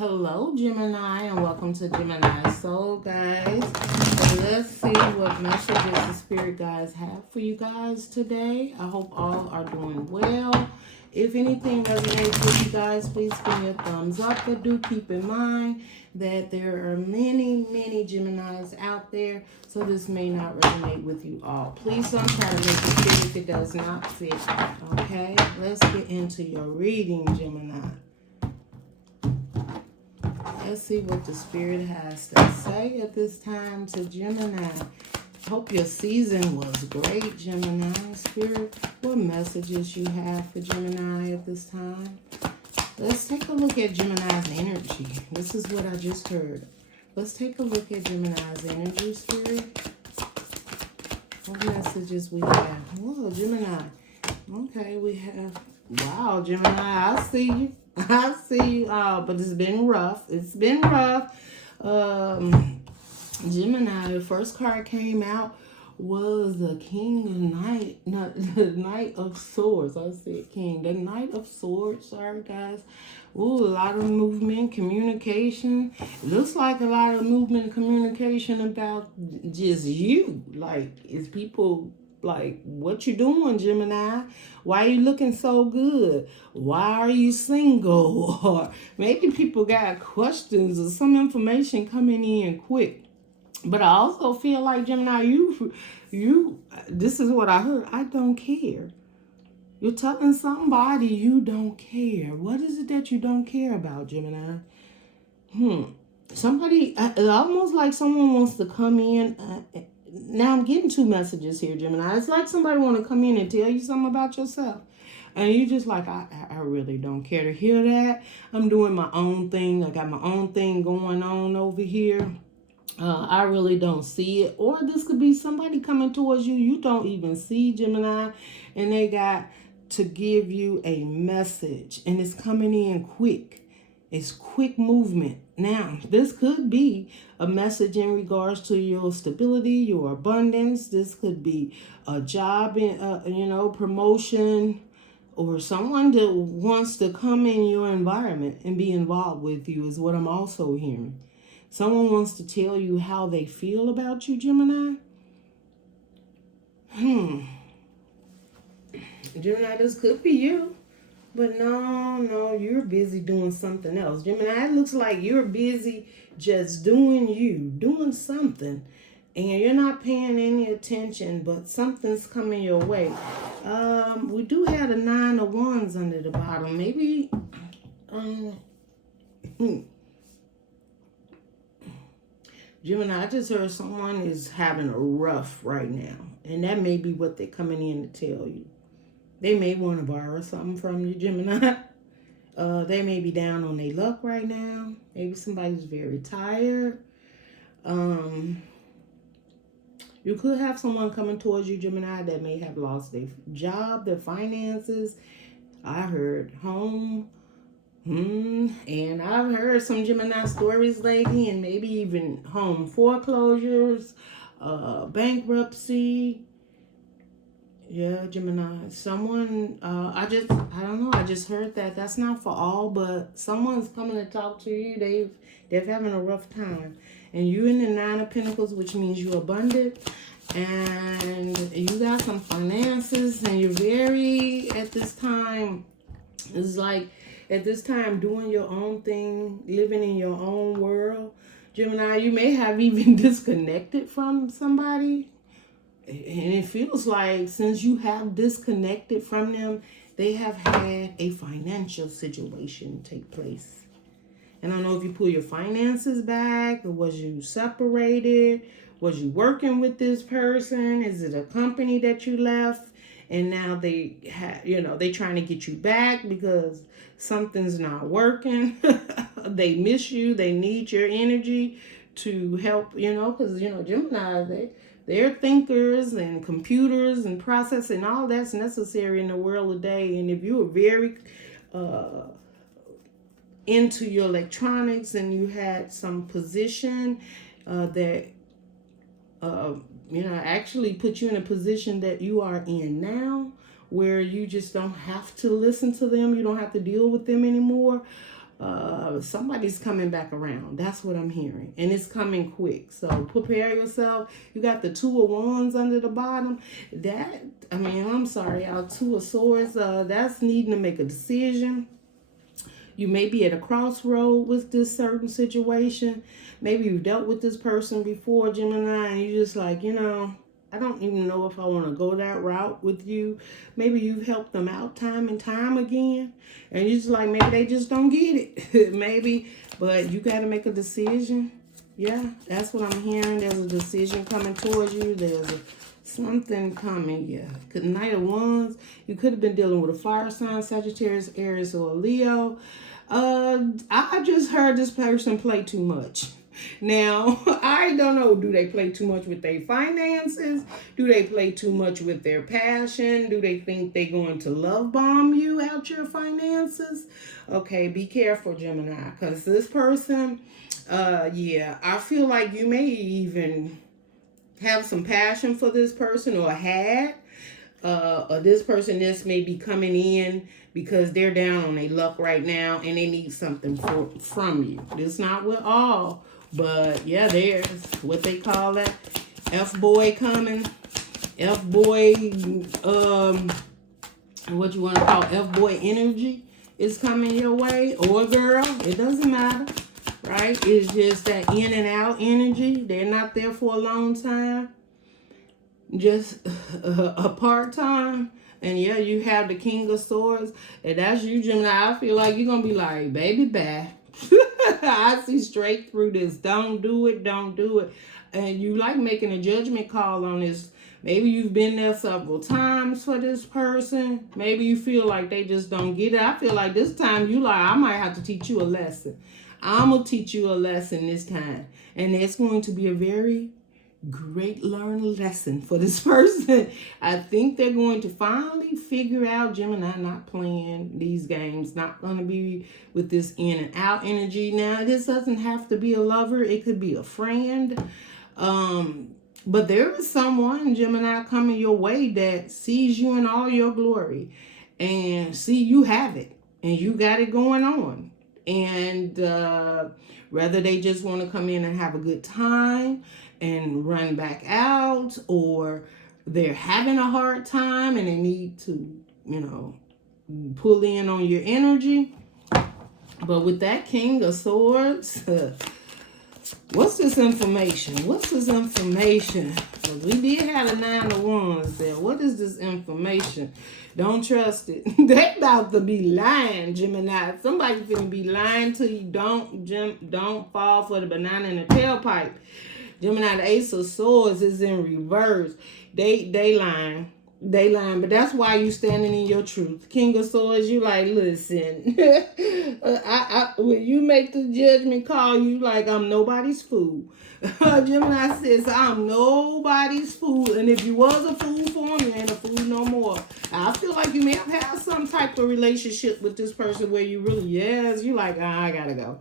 Hello, Gemini, and welcome to Gemini Soul, guys. Let's see what messages the spirit guides have for you guys today. I hope all are doing well. If anything resonates with you guys, please give me a thumbs up. But do keep in mind that there are many Geminis out there, so this may not resonate with you all. Please don't try to make it fit if it does not fit. Okay, let's get into your reading, Gemini. Let's see what the spirit has to say at this time to Gemini. Hope your season was great, Gemini. Spirit, what messages you have for Gemini at this time? Let's take a look at Gemini's energy. This is what I just heard. Let's take a look at Gemini's energy, Spirit. What messages we have? Whoa, Gemini. Okay, we have... Wow, Gemini, I see you. I see you. But it's been rough. It's been rough. Gemini, the first card came out was the King of Knight, not the Knight of Swords. I said King, the Knight of Swords. Sorry, guys. Ooh, a lot of movement, communication. It looks like a lot of movement and communication about just you. Like, is people like, what you doing, Gemini? Why are you looking so good? Why are you single? Or maybe people got questions or some information coming in quick. But I also feel like, Gemini, you, this is what I heard. I don't care. You're telling somebody you don't care. What is it that you don't care about, Gemini? Somebody, almost like someone wants to come in. Now I'm getting two messages here, Gemini. It's like somebody want to come in and tell you something about yourself. And you just like, I really don't care to hear that. I'm doing my own thing. I got my own thing going on over here. I really don't see it. Or this could be somebody coming towards you you don't even see, Gemini, and they got to give you a message, and it's coming in quick. It's quick movement. Now, this could be a message in regards to your stability, your abundance. This could be a job, promotion, or someone that wants to come in your environment and be involved with you is what I'm also hearing. Someone wants to tell you how they feel about you, Gemini. Gemini, this could be you. But no, you're busy doing something else. Gemini, it looks like you're busy just doing you, doing something. And you're not paying any attention, but something's coming your way. We do have the 9 of Wands under the bottom. Maybe... Gemini, I just heard someone is having a rough right now. And that may be what they're coming in to tell you. They may want to borrow something from you, Gemini. They may be down on their luck right now. Maybe somebody's very tired. You could have someone coming towards you, Gemini, that may have lost their job, their finances. I heard home. And I've heard some Gemini stories lately, and maybe even home foreclosures, bankruptcy. Yeah, Gemini. Someone, I don't know. I just heard that. That's not for all, but someone's coming to talk to you. They're having a rough time. And you're in the 9 of Pentacles, which means you're abundant. And you got some finances, and you're very, at this time, it's like, at this time, doing your own thing, living in your own world. Gemini, you may have even disconnected from somebody. And it feels like since you have disconnected from them, they have had a financial situation take place. And I don't know if you pull your finances back, or was you separated? Was you working with this person? Is it a company that you left? And now they have, they trying to get you back because something's not working. They miss you. They need your energy to help, because, Gemini, they're thinkers and computers and processing. All that's necessary in the world today. And if you are very into your electronics and you had some position that actually put you in a position that you are in now, where you just don't have to listen to them. You don't have to deal with them anymore. Somebody's coming back around. That's what I'm hearing. And it's coming quick. So prepare yourself. You got the 2 of Wands under the bottom. I'm sorry, y'all. 2 of Swords. That's needing to make a decision. You may be at a crossroad with this certain situation. Maybe you've dealt with this person before, Gemini, and you're just like, I don't even know if I want to go that route with you. Maybe you've helped them out time and time again. And you're just like, maybe they just don't get it. Maybe, but you got to make a decision. Yeah, that's what I'm hearing. There's a decision coming towards you. There's something coming. Yeah. Knight of Wands. You could have been dealing with a fire sign, Sagittarius, Aries, or Leo. I just heard this person play too much. Now, I don't know. Do they play too much with their finances? Do they play too much with their passion? Do they think they're going to love bomb you out your finances? Okay, be careful, Gemini, because this person, I feel like you may even have some passion for this person or had. Or this person just may be coming in because they're down on their luck right now and they need something from you. It's not with all. But yeah, there's what they call that F-boy coming. F-boy, what you want to call F-boy energy is coming your way. Or girl, it doesn't matter, right? It's just that in and out energy. They're not there for a long time. Just a part-time. And yeah, you have the King of Swords. And that's you, Gemini. I feel like you're going to be like, baby, bye. I see straight through this. Don't do it. Don't do it. And you like making a judgment call on this. Maybe you've been there several times for this person. Maybe you feel like they just don't get it. I feel like this time you like, I might have to teach you a lesson. I'm going to teach you a lesson this time. And it's going to be a very great learn lesson for this person. I think they're going to finally figure out, Gemini, not playing these games, not going to be with this in and out energy. Now, this doesn't have to be a lover. It could be a friend. But there is someone, Gemini, coming your way that sees you in all your glory and see you have it and you got it going on. And whether they just want to come in and have a good time and run back out, or they're having a hard time and they need to, pull in on your energy. But with that King of Swords, what's this information? What's this information? Because we did have a 9 of Wands there. What is this information? Don't trust it. They about to be lying, Gemini. Somebody's going to be lying to you. Don't fall for the banana in the tailpipe. Gemini, the Ace of Swords is in reverse. They lying. They lying, but that's why you standing in your truth. King of Swords, you like, listen, when you make the judgment call, you like, I'm nobody's fool. Gemini says, I'm nobody's fool. And if you was a fool for me, you ain't a fool no more. I feel like you may have had some type of relationship with this person where you really, you like, I gotta go.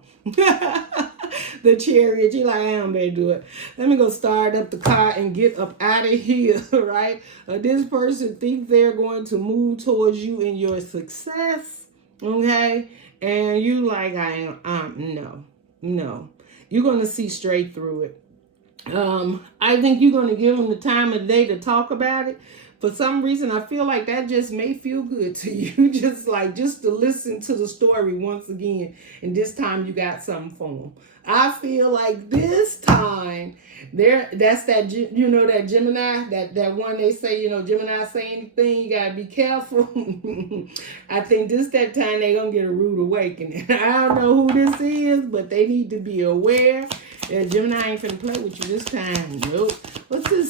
The Chariot, you like, I am better do it. Let me go start up the car and get up out of here, right? This person thinks they're going to move towards you in your success, okay? And you like, no. You're going to see straight through it. I think you're going to give them the time of day to talk about it. For some reason, I feel like that just may feel good to you. just to listen to the story once again. And this time you got something for them. I feel like this time, that's that, that Gemini, that one they say, Gemini say anything, you got to be careful. I think that time they going to get a rude awakening. I don't know who this is, but they need to be aware. Gemini ain't finna play with you this time. Nope. What's this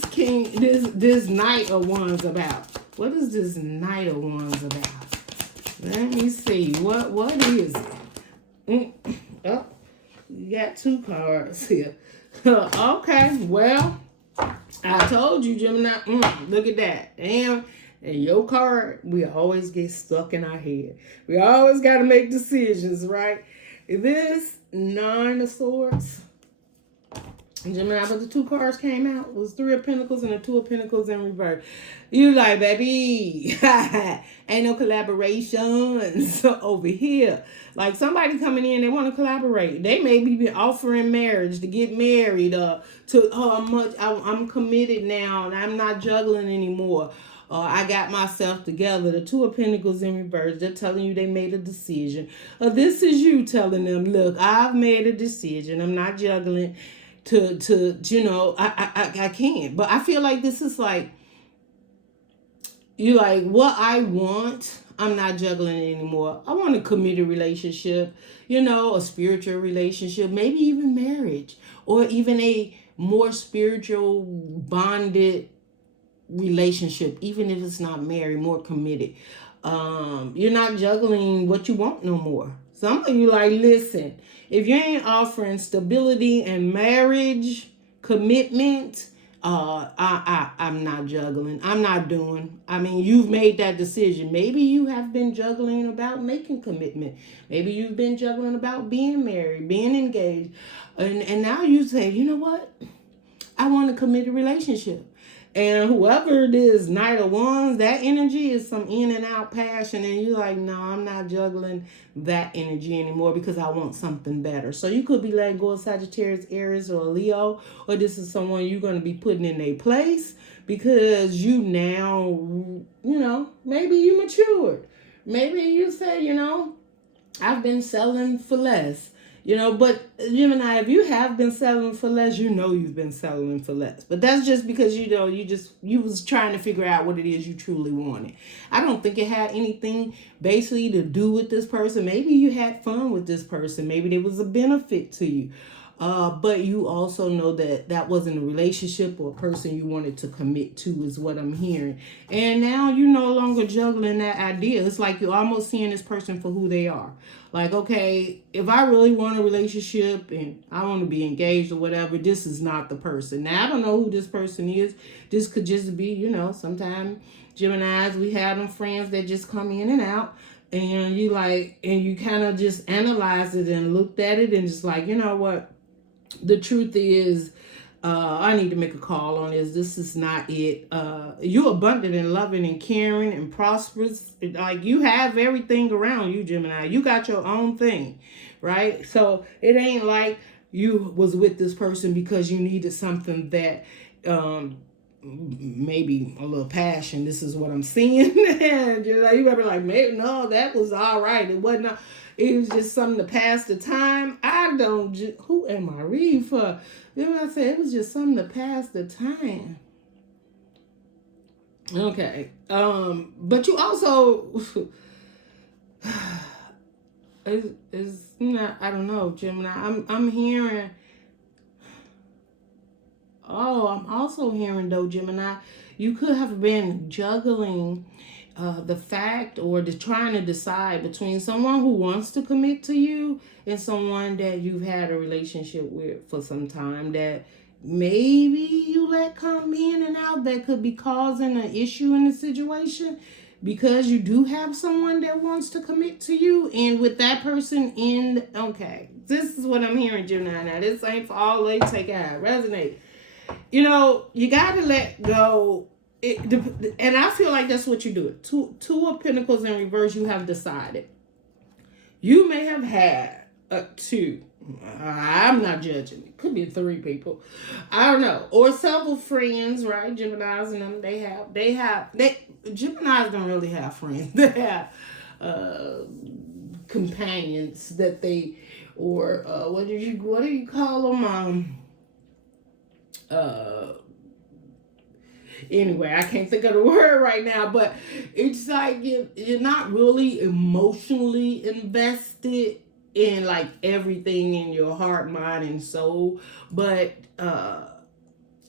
this Knight of Wands about? What is this Knight of Wands about? Let me see. What is it? Oh, you got 2 cards here. Okay, well, I told you, Gemini. Look at that. Damn. And your card, we always get stuck in our head. We always got to make decisions, right? This 9 of Swords. Gemini, but the two cards came out. It was Three of Pentacles and the Two of Pentacles in reverse. You like, baby, ain't no collaborations over here. Like somebody coming in, they want to collaborate. They may be offering marriage to get married. I'm committed now and I'm not juggling anymore. I got myself together. The Two of Pentacles in reverse. They're telling you they made a decision. This is you telling them, look, I've made a decision. I'm not juggling. I can't. But I feel like this is like, you like, what I want, I'm not juggling it anymore. I want a committed relationship, a spiritual relationship, maybe even marriage, or even a more spiritual bonded relationship, even if it's not married, more committed. You're not juggling what you want no more. Some of you like, listen, if you ain't offering stability and marriage commitment, I'm not juggling. I'm not doing. I mean, you've made that decision. Maybe you have been juggling about making commitment. Maybe you've been juggling about being married, being engaged. And now you say, you know what? I want a committed relationship. And whoever it is, Knight of Wands, that energy is some in and out passion. And you're like, no, I'm not juggling that energy anymore because I want something better. So you could be letting go of Sagittarius, Aries, or Leo. Or this is someone you're going to be putting in their place because you now, maybe you matured. Maybe you say, I've been selling for less. But Gemini, if you have been selling for less, you've been selling for less. But that's just because, you was trying to figure out what it is you truly wanted. I don't think it had anything basically to do with this person. Maybe you had fun with this person. Maybe there was a benefit to you. But you also know that wasn't a relationship or a person you wanted to commit to is what I'm hearing. And now you're no longer juggling that idea. It's like you're almost seeing this person for who they are. Like, okay, if I really want a relationship and I want to be engaged or whatever, this is not the person. Now, I don't know who this person is. This could just be, sometimes Geminis, we have them friends that just come in and out. And you kind of just analyze it and looked at it and just like, you know what? The truth is, I need to make a call on this. This is not it. You're abundant and loving and caring and prosperous. Like you have everything around you, Gemini. You got your own thing, right? So it ain't like you was with this person because you needed something that maybe a little passion. This is what I'm seeing. And you gotta be like, maybe no, that was all right. It wasn't. It was just something to pass the time. Who am I reading for? I said? It was just something to pass the time. Okay. But you also, is not, I don't know, Gemini. I'm hearing, I'm also hearing though, Gemini, you could have been juggling the fact or trying to decide between someone who wants to commit to you and someone that you've had a relationship with for some time that maybe you let come in and out that could be causing an issue in the situation because you do have someone that wants to commit to you and with that person okay, this is what I'm hearing, Gemini. Now this ain't for all, they take out, resonate. You gotta let go. And I feel like that's what you do. Two of Pentacles in reverse, you have decided. You may have had two. I'm not judging. It could be three people. I don't know. Or several friends, right? Geminis and them, Geminis don't really have friends. They have companions that they, or what do you call them? Anyway, I can't think of the word right now, but it's like you're not really emotionally invested in like everything in your heart, mind, and soul, but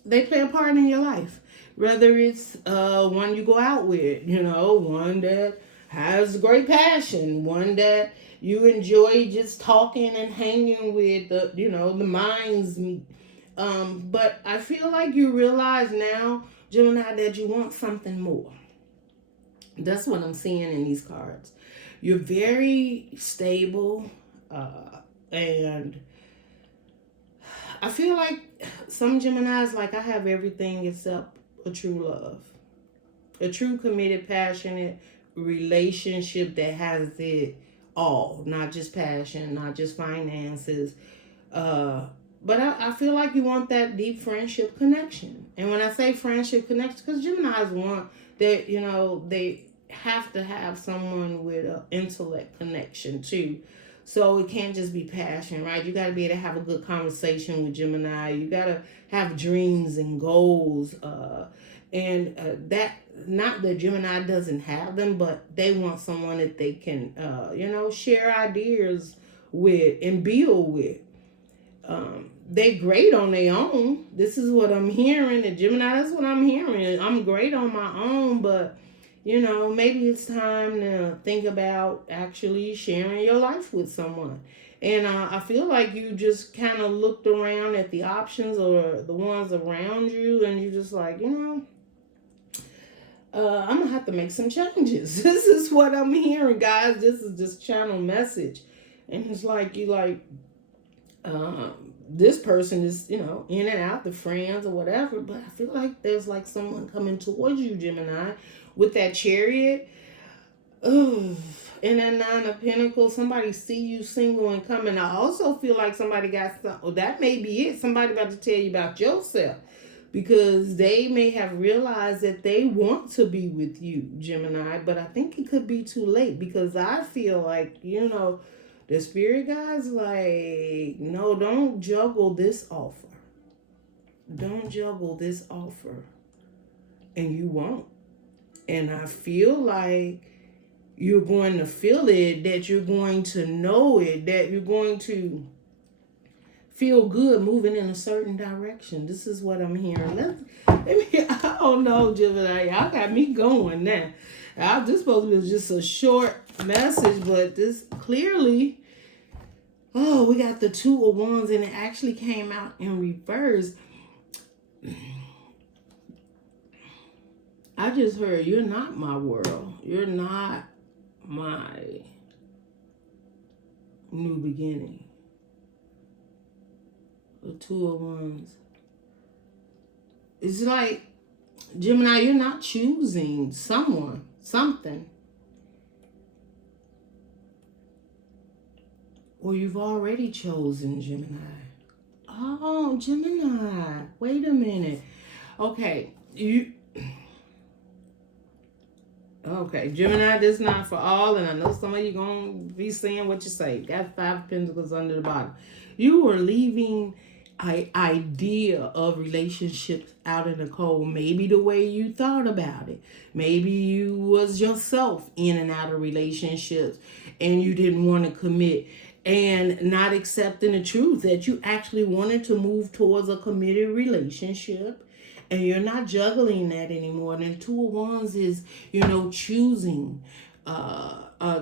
they play a part in your life. Whether it's one you go out with, one that has great passion, one that you enjoy just talking and hanging with, the minds meet. But I feel like you realize now, Gemini, that you want something more. That's what I'm seeing in these cards. You're very stable, and I feel like some Geminis, like, I have everything except a true love. A true, committed, passionate relationship that has it all. Not just passion, not just finances. But I feel like you want that deep friendship connection. And when I say friendship connection, because Geminis want that, you know, they have to have someone with an intellect connection too. So it can't just be passion, right? You got to be able to have a good conversation with Gemini. You got to have dreams and goals. That, not that Gemini doesn't have them, but they want someone that they can, you know, share ideas with and build with. They great on their own. This is what I'm hearing. And Gemini, that's what I'm hearing. I'm great on my own, but you know, maybe it's time to think about actually sharing your life with someone. And I feel like you just kind of looked around at the options or the ones around you, and you're just like, you know, I'm gonna have to make some changes. This is what I'm hearing, guys. This is just channel message, and it's like you like. This person is, you know, in and out, the friends or whatever, but I feel like there's like someone coming towards you, Gemini, with that Chariot. Ooh, and that Nine of Pentacles, somebody see you single and coming. I also feel like somebody got some, oh, that may be it. Somebody about to tell you about yourself, because they may have realized that they want to be with you, Gemini, but I think it could be too late, because I feel like, you know, the spirit guys like, no, don't juggle this offer. Don't juggle this offer. And you won't. And I feel like you're going to feel it, that you're going to know it, that you're going to feel good moving in a certain direction. This is what I'm hearing. I don't know, Gemini. Y'all got me going now. This supposed to be just a short message, but this clearly... Oh, we got the Two of Wands, and it actually came out in reverse. I just heard, you're not my world. You're not my new beginning. The Two of Wands. It's like, Gemini, you're not choosing someone, something. Or you've already chosen, Gemini. Oh, Gemini. Wait a minute. Okay. Okay, Gemini, this is not for all. And I know some of you going to be saying what you say. Got Five of Pentacles under the bottom. You are leaving an idea of relationships out in the cold. Maybe the way you thought about it. Maybe you was yourself in and out of relationships and you didn't want to commit. And not accepting the truth that you actually wanted to move towards a committed relationship, and you're not juggling that anymore. And the Two of Wands is, you know, choosing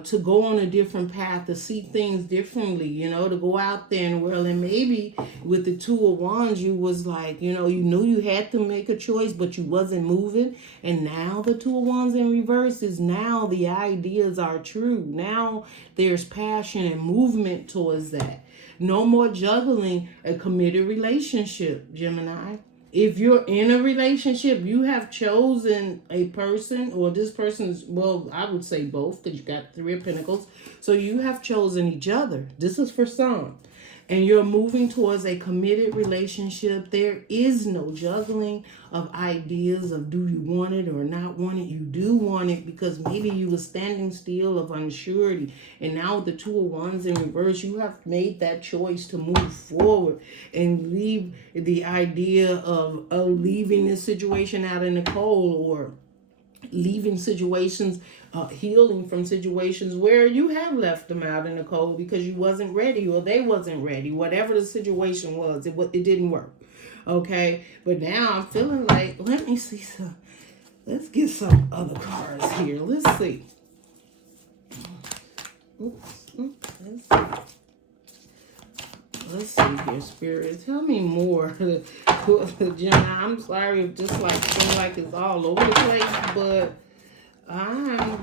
to go on a different path, to see things differently, you know, to go out there in the world. And maybe with the Two of Wands, you was like, you know, you knew you had to make a choice, but you wasn't moving. And now the Two of Wands in reverse is now the ideas are true. Now there's passion and movement towards that. No more juggling a committed relationship, Gemini. If you're in a relationship, you have chosen a person, or this person's, well, I would say both, because you got Three of Pentacles. So you have chosen each other. This is for some. And you're moving towards a committed relationship. There is no juggling of ideas of do you want it or not want it. You do want it, because maybe you were standing still of unsurety. And now with the Two of Wands in reverse, you have made that choice to move forward and leave the idea of leaving this situation out in the cold, or leaving situations, healing from situations where you have left them out in the cold because you wasn't ready, or they wasn't ready. Whatever the situation was, it didn't work. Okay, but now I'm feeling like, let me see some. Let's get some other cards here. Let's see. Let's see here, Spirit. Tell me more. Gemini, I'm sorry if just like feel like it's all over the place, but I'm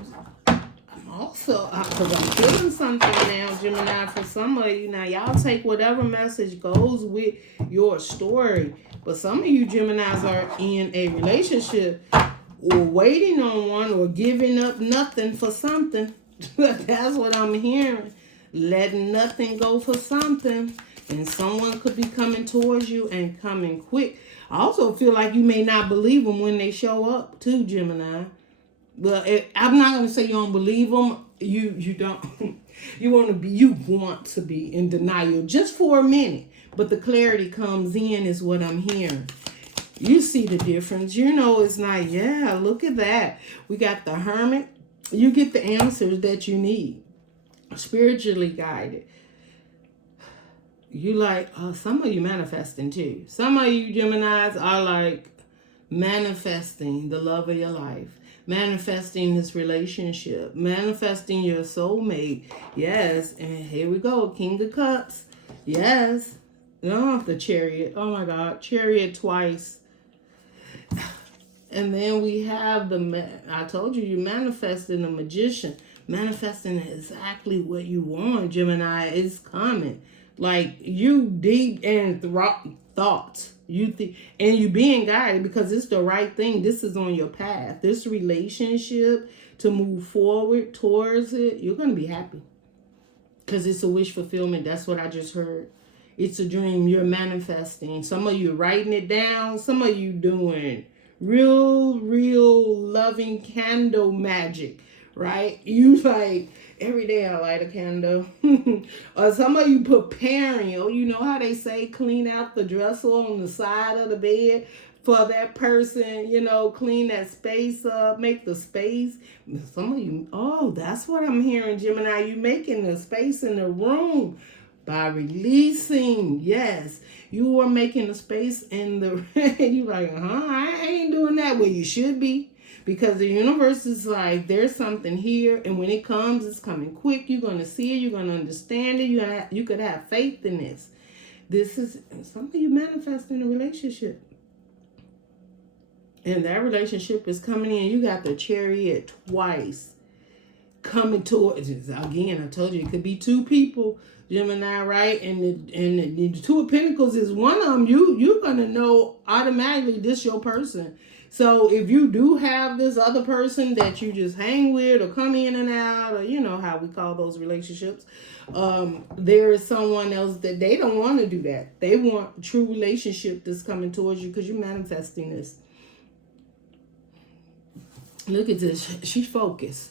Also, because I'm feeling something now, Gemini, for some of you. Now, y'all take whatever message goes with your story. But some of you Geminis are in a relationship or waiting on one or giving up nothing for something. That's what I'm hearing. Letting nothing go for something. And someone could be coming towards you and coming quick. I also feel like you may not believe them when they show up too, Gemini. But I'm not going to say you don't believe them. You don't. You want to be in denial just for a minute. But the clarity comes in is what I'm hearing. You see the difference. You know it's not, yeah, look at that. We got the Hermit. You get the answers that you need. Spiritually guided. You like, some of you manifesting too. Some of you Geminis are like manifesting the love of your life. Manifesting this relationship. Manifesting your soulmate. Yes. And here we go. King of Cups. Yes. Oh, the Chariot. Oh my God. Chariot twice. And then we have I told you, you manifesting the Magician. Manifesting exactly what you want, Gemini. Is coming. Like, you deep in thoughts. And you being guided because it's the right thing. This is on your path. This relationship, to move forward towards it, you're going to be happy. Because it's a wish fulfillment. That's what I just heard. It's a dream. You're manifesting. Some of you writing it down. Some of you doing real loving candle magic, right? You like, every day I light a candle. Or some of you preparing. Oh, you know how they say clean out the dresser on the side of the bed for that person, you know, clean that space up, make the space. Some of you, oh, that's what I'm hearing, Gemini. You making the space in the room by releasing. Yes, you are making a space in the, you like, I ain't doing that. Well, you should be. Because the universe is like, there's something here, and when it comes, it's coming quick. You're going to see it. You're going to understand it. You could have faith in this. This is something you manifest in a relationship. And that relationship is coming in. You got the Chariot twice coming towards it. Again, I told you, it could be two people, Gemini, right? And the Two of Pentacles is one of them. You're going to know automatically this your person. So if you do have this other person that you just hang with or come in and out, or you know how we call those relationships, there is someone else that they don't want to do that. They want a true relationship that's coming towards you because you're manifesting this. Look at this. She focused.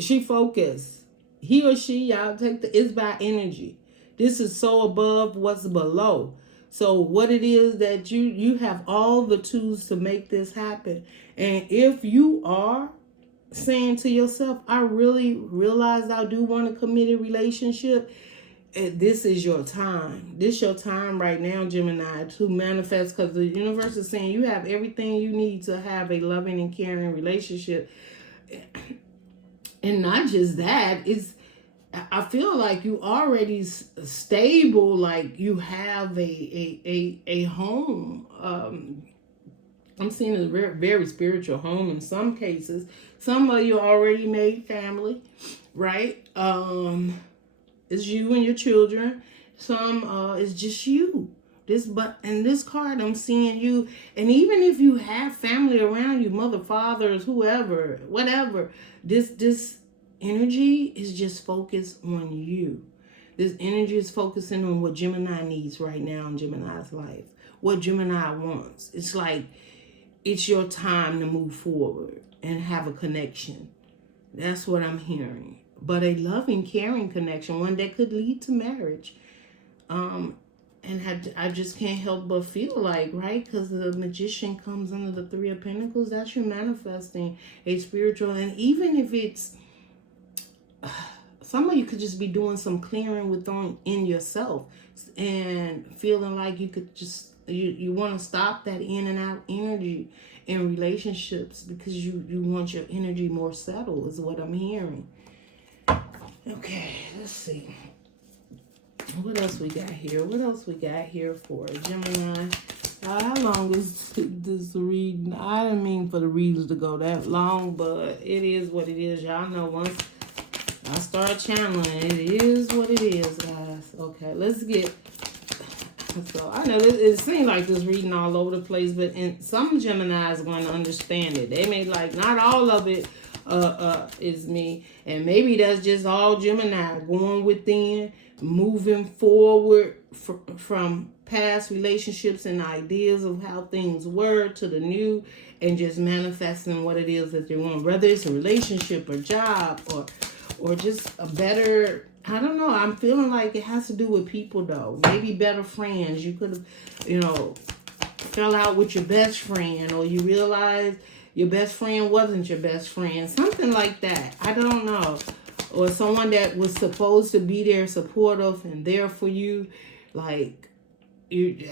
She focused. He or she, y'all take it's by energy. This is so above what's below. So what it is that you have all the tools to make this happen. And if you are saying to yourself, I really realize I do want a committed relationship, this is your time. This is your time right now, Gemini, to manifest, because the universe is saying you have everything you need to have a loving and caring relationship. And not just that, I feel like you already stable, like you have a home. I'm seeing a very, very spiritual home in some cases. Some of you already made family, right? It's you and your children. Some it's just you. This card I'm seeing you, and even if you have family around you, mother, fathers, whoever, whatever, this energy is just focused on you. This energy is focusing on what Gemini needs right now in Gemini's life. What Gemini wants. It's like, it's your time to move forward and have a connection. That's what I'm hearing. But a loving, caring connection, one that could lead to marriage. And I just can't help but feel like, right? Because the Magician comes under the Three of Pentacles. That's you manifesting a spiritual. And even if it's, some of you could just be doing some clearing in yourself and feeling like you could just, you want to stop that in and out energy in relationships because you want your energy more settled is what I'm hearing. Okay, let's see. What else we got here? What else we got here for Gemini? How long is this reading? I didn't mean for the readings to go that long, but it is what it is. Y'all know I start channeling. It is what it is, guys. Okay, let's get. So I know it seems like this reading all over the place, but some Gemini is going to understand it. They may like not all of it is me, and maybe that's just all Gemini going within, moving forward from past relationships and ideas of how things were to the new, and just manifesting what it is that they want, whether it's a relationship or job or just a better, I don't know. I'm feeling like it has to do with people, though. Maybe better friends. You could have, fell out with your best friend, or you realized your best friend wasn't your best friend. Something like that. I don't know. Or someone that was supposed to be there, supportive and there for you. Like,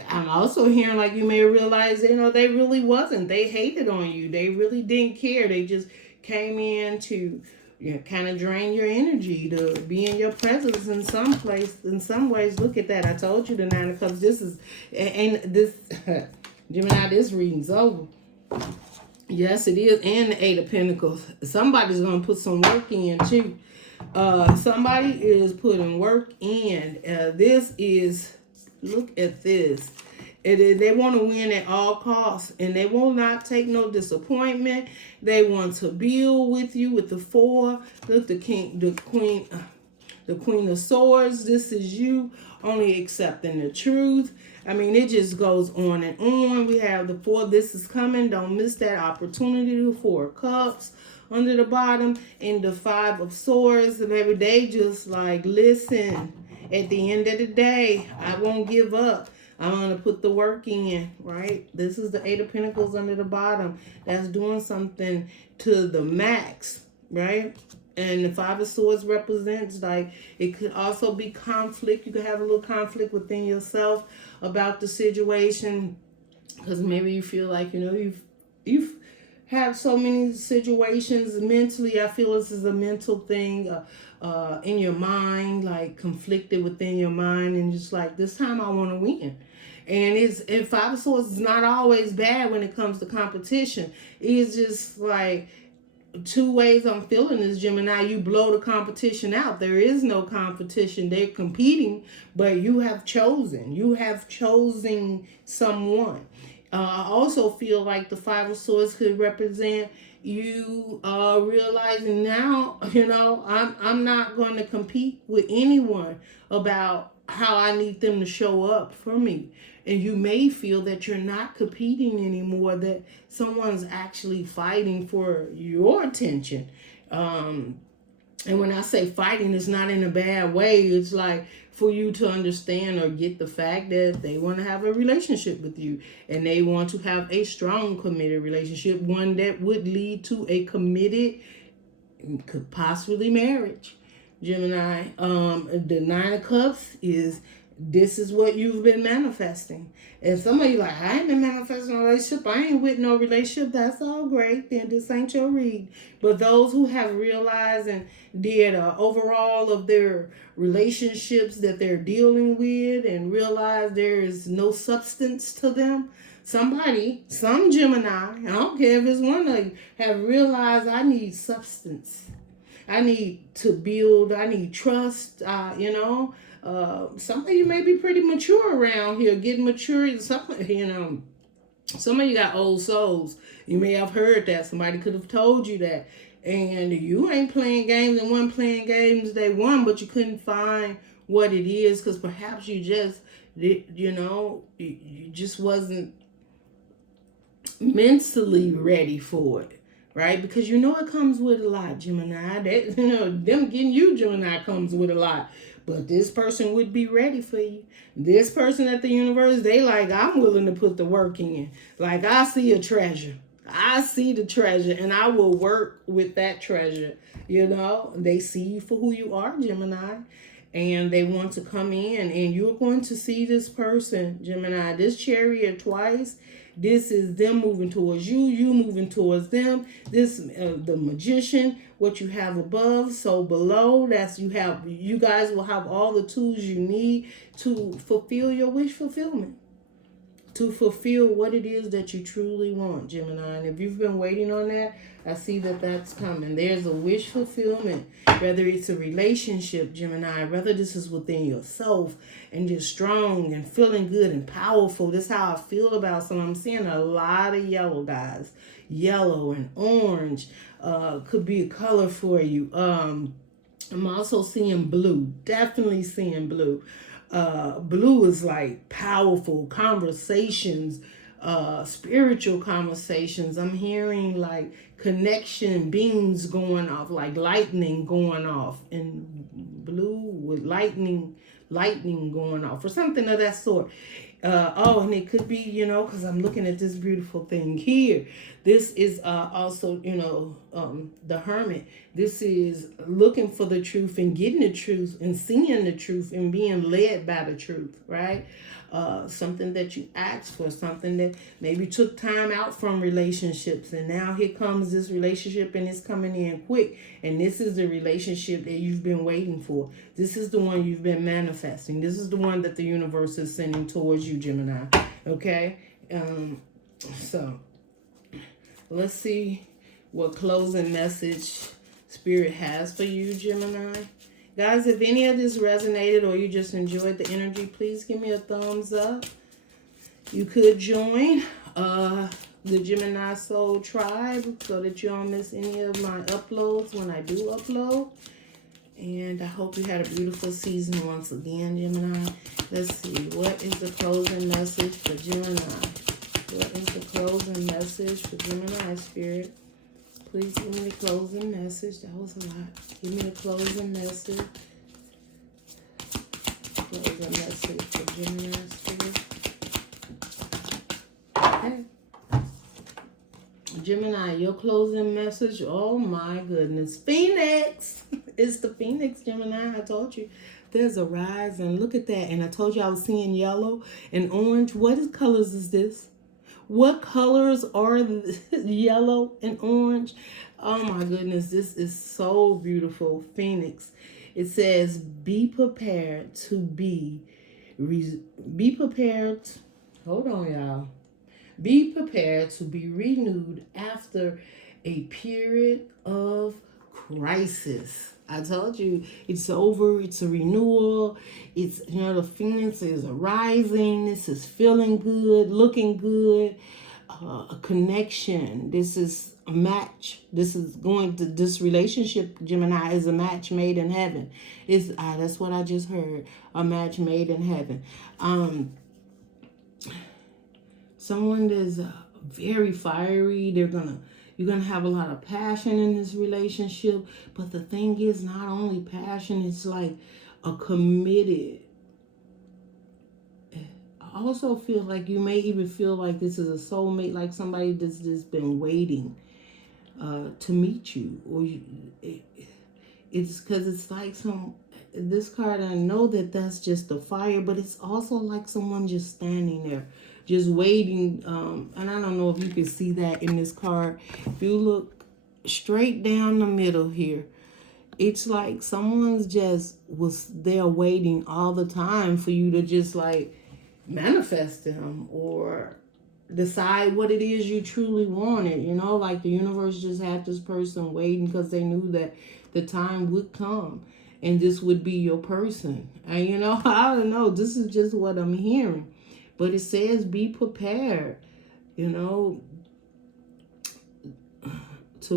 I'm also hearing like you may realize, they really wasn't. They hated on you. They really didn't care. They just came in to kind of drain your energy, to be in your presence in some place, in some ways. Look at that. I told you the Nine of Cups. This is, and this, Gemini, this reading's over. Yes, it is. And the Eight of Pentacles. Somebody's going to put some work in, too. Somebody is putting work in. This is, look at this. They want to win at all costs, and they will not take no disappointment. They want to build with you with the Four. Look, the Queen of Swords. This is you only accepting the truth. I mean, it just goes on and on. We have the Four. This is coming. Don't miss that opportunity. The Four of Cups under the bottom, and the Five of Swords. And maybe they just like, listen, at the end of the day, I won't give up. I'm going to put the work in, right? This is the Eight of Pentacles under the bottom. That's doing something to the max, right? And the Five of Swords represents, like, it could also be conflict. You could have a little conflict within yourself about the situation, because maybe you feel like, you've had so many situations mentally. I feel this is a mental thing in your mind, like conflicted within your mind, and just like, this time I want to win. And Five of Swords is not always bad when it comes to competition. It's just like two ways I'm feeling this, Gemini. You blow the competition out. There is no competition. They're competing, but you have chosen. You have chosen someone. I also feel like the Five of Swords could represent you realizing now, I'm not going to compete with anyone about how I need them to show up for me. And you may feel that you're not competing anymore, that someone's actually fighting for your attention. And when I say fighting, it's not in a bad way. It's like for you to understand or get the fact that they want to have a relationship with you, and they want to have a strong, committed relationship, one that would lead to a committed, could possibly marriage. Gemini, the Nine of Cups is, this is what you've been manifesting. And some of you like, I ain't been manifesting a relationship. I ain't with no relationship. That's all great. Then this ain't your read. But those who have realized and did overall of their relationships that they're dealing with, and realize there is no substance to them. Some Gemini, I don't care if it's one of you, have realized, I need substance. I need to build. I need trust. Some of you may be pretty mature around here, getting mature. Some of you got old souls. You may have heard that. Somebody could have told you that. And you ain't playing games and wasn't playing games day one, but you couldn't find what it is, because perhaps you just, you just wasn't mentally ready for it. Right? Because it comes with a lot, Gemini. That, them getting you, Gemini, comes with a lot. But this person would be ready for you. This person at the universe, they like, I'm willing to put the work in. Like, I see a treasure. I see the treasure, and I will work with that treasure. They see you for who you are, Gemini. And they want to come in, and you're going to see this person, Gemini. This Chariot twice. This is them moving towards you, you moving towards them. This, the Magician, what you have above, so below, you guys will have all the tools you need to fulfill your wish fulfillment. to fulfill what it is that you truly want, Gemini. And if you've been waiting on that, I see that that's coming. There's a wish fulfillment, whether it's a relationship, Gemini, whether this is within yourself and just strong and feeling good and powerful. This is how I feel about some. I'm seeing a lot of yellow, guys. Yellow and orange could be a color for you. I'm also seeing blue. Definitely seeing blue. Blue is like powerful conversations, spiritual conversations. I'm hearing like connection beams going off, like lightning going off, and blue with lightning going off, or something of that sort. And it could be, because I'm looking at this beautiful thing here. This is also, the Hermit. This is looking for the truth and getting the truth and seeing the truth and being led by the truth, right? Something that you asked for, something that maybe took time out from relationships, and now here comes this relationship and it's coming in quick, and this is the relationship that you've been waiting for. This is the one you've been manifesting. This is the one that the universe is sending towards you, Gemini. Okay? So let's see what closing message Spirit has for you, Gemini. Guys, if any of this resonated or you just enjoyed the energy, please give me a thumbs up. You could join the Gemini Soul Tribe so that you don't miss any of my uploads when I do upload. And I hope you had a beautiful season once again, Gemini. Let's see. What is the closing message for Gemini? What is the closing message for Gemini, Spirit? Please give me the closing message. That was a lot. Give me the closing message. Closing message for Gemini, Spirit. Okay. Gemini, your closing message. Oh my goodness. Phoenix. It's the Phoenix, Gemini. I told you. There's a rise, and look at that. And I told you I was seeing yellow and orange. What colors is this? What colors are yellow and orange? Oh my goodness, this is so beautiful. Phoenix. It says, be prepared to be prepared. Hold on, y'all. Be prepared to be renewed after a period of crisis. I told you it's over. It's a renewal. It's, the Phoenix is arising. This is feeling good, looking good, a connection. This is a match. This relationship, Gemini, is a match made in heaven. That's what I just heard. A match made in heaven. Someone that's very fiery. You're going to have a lot of passion in this relationship. But the thing is, not only passion, it's like a committed. I also feel like you may even feel like this is a soulmate, like somebody that's just been waiting to meet you. Or it's because it's like this card, I know that that's just the fire, but it's also like someone just standing there, just waiting. And I don't know if you can see that in this card. If you look straight down the middle here, it's like someone's just was there waiting all the time for you to just like manifest them or decide what it is you truly wanted. Like the universe just had this person waiting because they knew that the time would come and this would be your person. And I don't know, this is just what I'm hearing. But it says be prepared, to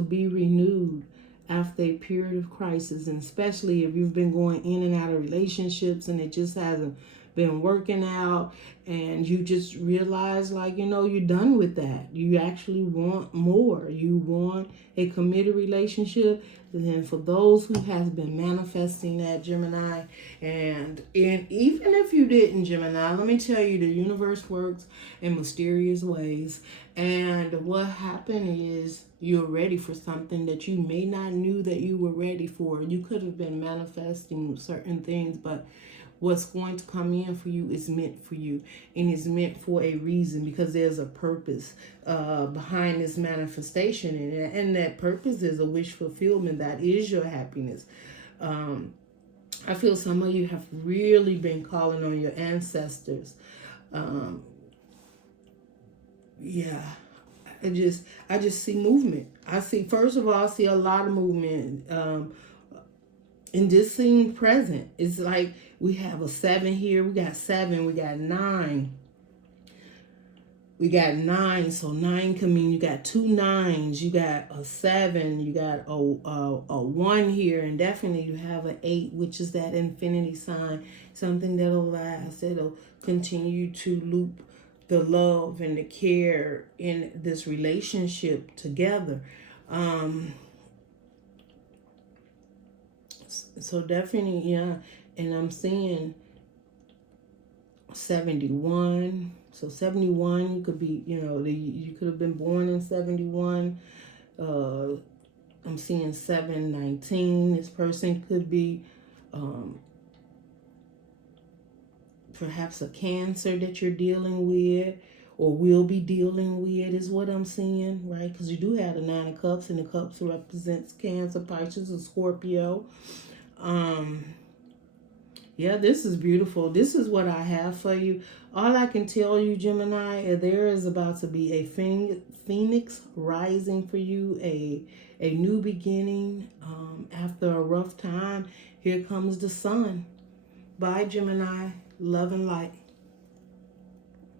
be renewed after a period of crisis. And especially if you've been going in and out of relationships and it just hasn't been working out, and you just realize you're done with that. You actually want more. You want a committed relationship. And then for those who have been manifesting that, Gemini, and even if you didn't, Gemini, let me tell you, the universe works in mysterious ways. And what happened is you're ready for something that you may not knew that you were ready for. You could have been manifesting certain things, but what's going to come in for you is meant for you, and it's meant for a reason, because there's a purpose behind this manifestation, and that purpose is a wish fulfillment. That is your happiness. I feel some of you have really been calling on your ancestors. Yeah. I just see movement. I see, first of all, I see a lot of movement. And just seeing present. It's like we have a 7 here. We got 7. We got 9. We got 9. So 9 can mean you got 2 9s. You got a 7. You got a 1 here. And definitely you have an 8, which is that infinity sign. Something that'll last. It'll continue to loop the love and the care in this relationship together. So definitely, yeah. And I'm seeing 71. So 71, you could be, you could have been born in 71. I'm seeing 719. This person could be perhaps a Cancer that you're dealing with or will be dealing with, is what I'm seeing, right? Because you do have the 9 of Cups, and the Cups represents Cancer, Pisces, and Scorpio. Yeah, this is beautiful. This is what I have for you. All I can tell you, Gemini, there is about to be a phoenix rising for you, a new beginning after a rough time. Here comes the sun. Bye, Gemini. Love and light.